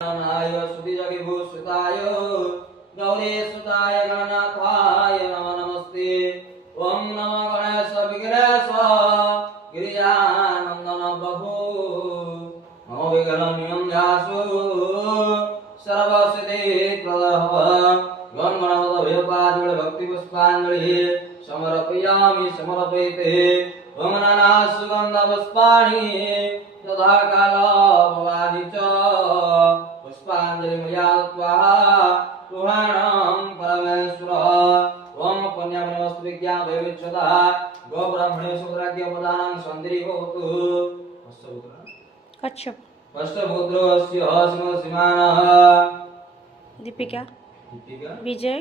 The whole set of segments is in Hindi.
नाय सुतिजगे भूषिताय गौरीसुताय गणनाथाय नमो नमस्ते। ओम नमो गणेश विघ्नेश गिरिजानंदन प्रभु नमो विघ्ननियं यासु सर्वसिद्धि प्रदः गणगणपतये भक्ति पुष्पांजलि समर्पयामि समर्पयते। ओम नाना सुगंध पुष्पाणि तथा काल भवानि च पुष्पांजलि मया स्वाहा सुहाणं परमेश्वर। ओम पुण्यं नमस्ते विज्ञान वैविध्यता गो ब्राह्मणे सुराज्य प्रदानं सन्धि होतु। कच्छप अष्टपुत्रोऽस्य सिंहसिंहानः दीपिका विजय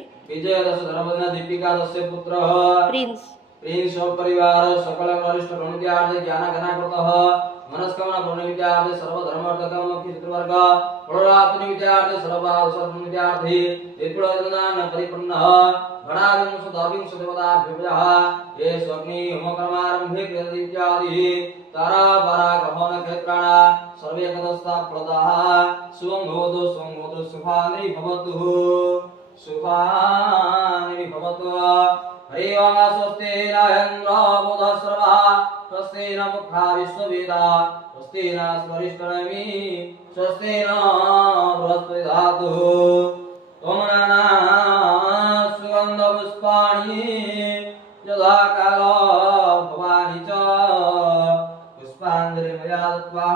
दश धर्मपत्नी दीपिका दस्य पुत्रः प्रिंस प्रिंस परिवार सकल वरिष्ठ प्रणित्यार्थे ज्ञान घनाकृतः मनस्कामना प्रणित्यार्थे सर्वधर्मार्थकामोक्षि चतुर्वर्ग प्रणोरात्मनि विद्यार्थे सर्वनित्यार्थे विपुलदान परिपूर्णः गणाविंश दाविंश देवताभ्यः ये स्वग्नि होमकर्मारम्भे कृतदित्यादि तारा पारा ग्रहण क्षेत्राणा सर्वे कदस्ता प्रदाः सुवंभवतु सुखानि भवतु सुखानि भवतु। हरि ओम स्वस्ति न इन्द्रो बुधश्रवः स्वस्ति न मुखा विश्ववेदा स्वस्ति न स्मरिष्टनमि स्वस्ति न बृहस्पति धातुः। ओम नाना सुगंध पुष्पाणि यथा काल भवानि च पुष्पांजलि मया दत्त्वा